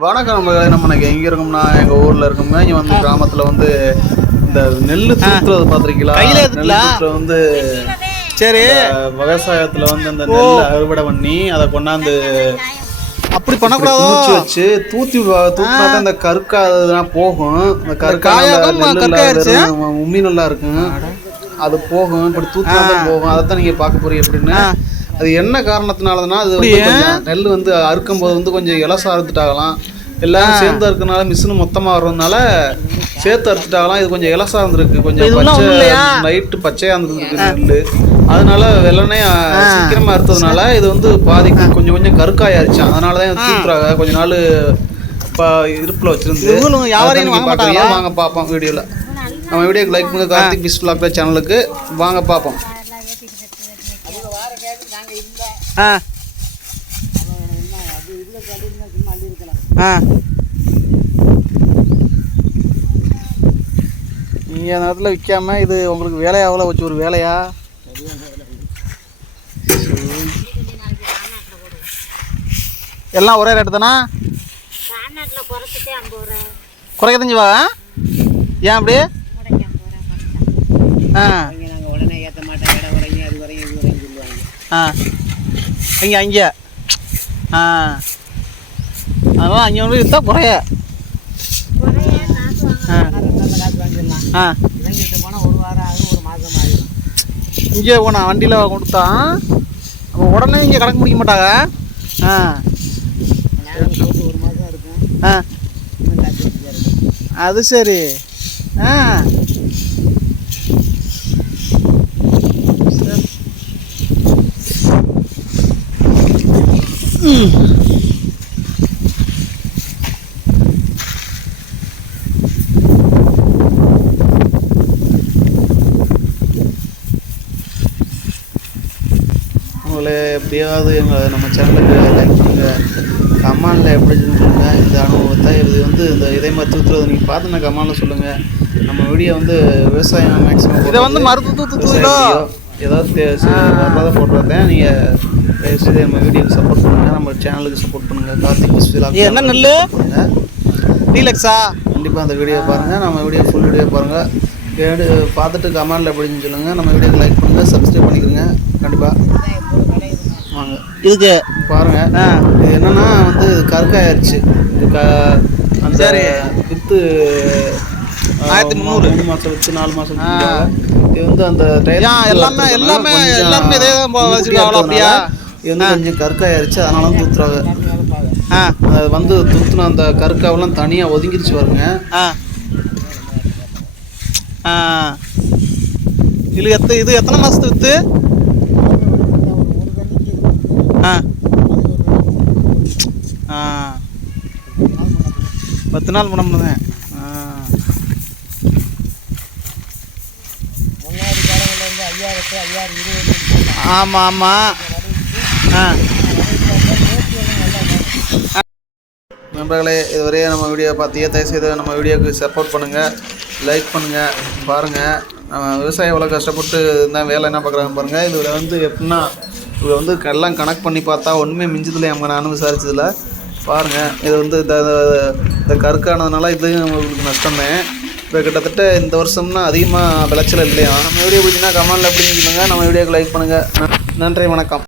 வணக்கம் நம்ம நம்ம இன்னைக்கு எங்கே இருக்கோம்னா எங்கள் ஊரில் இருக்கோம்னா இங்கே வந்து கிராமத்தில் வந்து இந்த நெல் தூத்துறது பார்த்துருக்கீங்களா? கையில எடுத்துக்கலாம். நெல் வந்து சரி. விவசாயத்தில் வந்து அந்த நெல் அறுவடை பண்ணி அதை கொண்டாந்து அப்படி பண்ணக்கூடாதோ? குமிச்சு வச்சு தூத்தி வ- தூத்தினா தான் இந்த கருக்கா அதெல்லாம் போகும். இந்த கருக்கா காயாகும், கருக்காயிருச்சு. உம்மி நல்லா இருக்கும். அது போகும். இப்படி தூத்தினா தான் போகும். அதை தான் நீங்கள் பார்க்க போறீங்க எப்படின்னு. அது என்ன காரணத்தினாலனா அது நெல் வந்து அறுக்கும் போது வந்து கொஞ்சம் இலசா அறுத்துட்டாகலாம். எல்லாரும் சேர்ந்து அறுக்கனால மிஷினு மொத்தமாக வர்றதுனால சேர்த்து அறுத்துட்டாகலாம். இது கொஞ்சம் இலசா இருந்திருக்கு. கொஞ்சம் பச்சை? லைட்டு பச்சையாக இருந்திருக்கு நெல் அதனால வெள்ளனே சீக்கிரமா அறுத்ததுனால இது வந்து பாதி கொஞ்சம் கொஞ்சம் கருக்காயாயிருச்சான் அதனால தான் தூக்குறாங்க கொஞ்ச நாள் இப்போ இருப்பில் வச்சிருந்து நீங்க வாங்க பார்ப்போம் வீடியோவில் நம்ம வீடியோக்கு லைக் பண்ணுங்க. கார்த்திக் பிஸ் vlog சேனலுக்கு. வாங்க பார்ப்போம். ஆ. ஆ. நீங்கள் அந்த இடத்துல விற்காம இது உங்களுக்கு வேலையாவில் வச்சு ஒரு வேலையா? எல்லாம் ஒரே ரேட்டு தானா? குறைக்க தெரிஞ்சு வா ஏன் அப்படி? ஆ. நாங்கள் உடனே ஏற்ற மாட்டோம் இடம் வரையும் அது வரையும் இது வரையும் சொல்லுவாங்க. ஆ. அங்கே அங்கே ஆ அதனால் அங்கே வந்து குறைய குறைய காசு ஆ காசு வாங்கிடலாம் ஆ இறங்கிட்டு போனால் ஒரு வாரம் ஆகும் ஒரு மாதம் ஆகிடும் இங்கே போனா வண்டியில் கொடுத்தா உடனே இங்கே கணக்கு முடிக்க மாட்டாங்க ஆ ஒரு மாதம் இருக்கும் ஆ அது சரி ஆ உங்களை எப்படியாவது எங்கள் நம்ம சேனலுக்கு லைக் பண்ணுங்கள் கமானில் எப்படி சொல்லுங்க இந்த அனுபவத்தை இது வந்து இந்த இதே மாதிரி தூத்துறது நீங்கள் பார்த்து நான் கமானில் சொல்லுங்கள் நம்ம வீடியோ வந்து விவசாயம் மேக்ஸிமம் இதை வந்து மருந்து தூத்து தூத்துலோ ஏதாவது வரலாத போட்டுறதேன் நீங்கள் தயவுசெய்து நம்ம வீடியோக்கு சப்போர்ட் பண்ணுங்கள் சேனலுக்கு சப்போர்ட் பண்ணுங்கள் கார்த்திக் என்ன நெல்லு? டீலக்ஸா கண்டிப்பாக அந்த வீடியோ பாருங்கள் நம்ம வீடியோ ஃபுல் வீடியோ பாருங்கள் கேடு பார்த்துட்டு கமெண்டில் எப்படின்னு சொல்லுங்கள் நம்ம வீடியோக்கு லைக் பண்ணுங்கள் சப்ஸ்கிரைப் பண்ணிக்கிறங்க கண்டிப்பாக வாங்க. இதுக்கு? பாருங்க. ஆ. இது என்னன்னா வந்து இது கருக்காயிருச்சு இது க அந்த. வித்து ஆயிரத்தி முந்நூறு. மூணு மாசம் வித்து நாலு மாசம் இது வந்து அந்த எல்லாமே- எல்லாமே- எல்லாமே இதே தான் வச்சிருக்காங்களா அப்படியா? இது வந்து கொஞ்சம் கருக்காயிருச்சு அதனால தான் தூத்துறாங்க. ஆ அது வந்து தூத்துன அந்த கற்காவெல்லாம் தனியாக ஒதுங்கிருச்சு வருங்க ஆ. ஆ. இது எத்த இது எத்தனை மாதத்து வித்து? ஆ. ஆ. பத்து நாள் பண்ண ஆ. ஆமாம் ஆமாம் ஆ நண்பர்களே இதுவரையே நம்ம வீடியோ பார்த்தியே? தயவுசெய்து நம்ம வீடியோக்கு சப்போர்ட் பண்ணுங்கள் லைக் பண்ணுங்கள் பாருங்கள் நம்ம விவசாயம் எவ்வளோ கஷ்டப்பட்டு இருந்தால் வேலை என்ன பார்க்குறாங்கன்னு பாருங்கள் இதில் வந்து எப்படின்னா இதில் வந்து எல்லாம் கணக்கு பண்ணி பார்த்தா ஒன்றுமே மிஞ்சதில்லை நம்ம நானும் விசாரிச்சதில் பாருங்கள் இது வந்து இந்த இந்த கருக்கானதுனால இது நம்மளுக்கு நஷ்டமே. இப்போ கிட்டத்தட்ட இந்த வருஷம்னா அதிகமாக விளைச்சல் இல்லையா? நம்ம வீடியோ பிடிச்சிங்கன்னா கமெண்டில் அப்படின்னு சொல்லுங்கள் நம்ம வீடியோக்கு லைக் பண்ணுங்கள் நன்றி வணக்கம்.